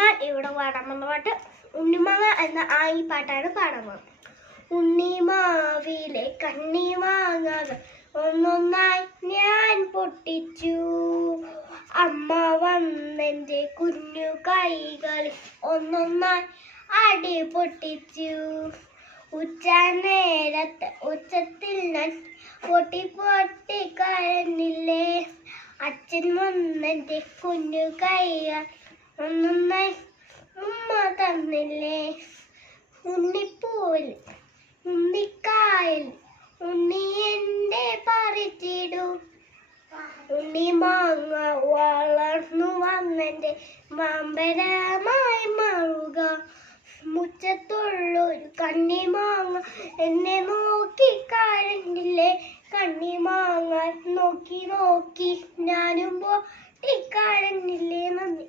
ഞാൻ ഇവിടെ പാടാൻ വന്ന പാട്ട് ഉണ്ണിമാങ്ങ എന്ന ഈ പാട്ടാണ് പാടാൻ പോകുന്നത്. ഉണ്ണിമാവിലെ കണ്ണിമാങ്ങകൾ ഒന്നൊന്നായി ഞാൻ പൊട്ടിച്ചു, അമ്മ വന്നെന്റെ കുഞ്ഞു കൈകളിൽ ഒന്നൊന്നായി അടി പൊട്ടിച്ചു. ഉച്ചത്തിൽ ഞാൻ പൊട്ടി പൊട്ടി കരഞ്ഞില്ലേ, അച്ഛൻ വന്നെന്റെ കുഞ്ഞു കൈകൾ ഒന്നൊന്നായി ഉമ്മ തന്നില്ലേ. ഉണ്ണിപ്പൂവിൽ ഉണ്ണിക്കായൽ ഉണ്ണി എന്റെ പറിച്ചിടൂ, ഉണ്ണിമാങ്ങ വളർന്നു വന്നെന്റെ മാമ്പരമായി മാറുക. മുറ്റത്തുള്ളൊരു കണ്ണിമാങ്ങ എന്നെ നോക്കി കരഞ്ഞില്ലേ, കണ്ണിമാങ്ങ നോക്കി നോക്കി ഞാനും പൊട്ടി കരഞ്ഞില്ലേ. നന്ദി.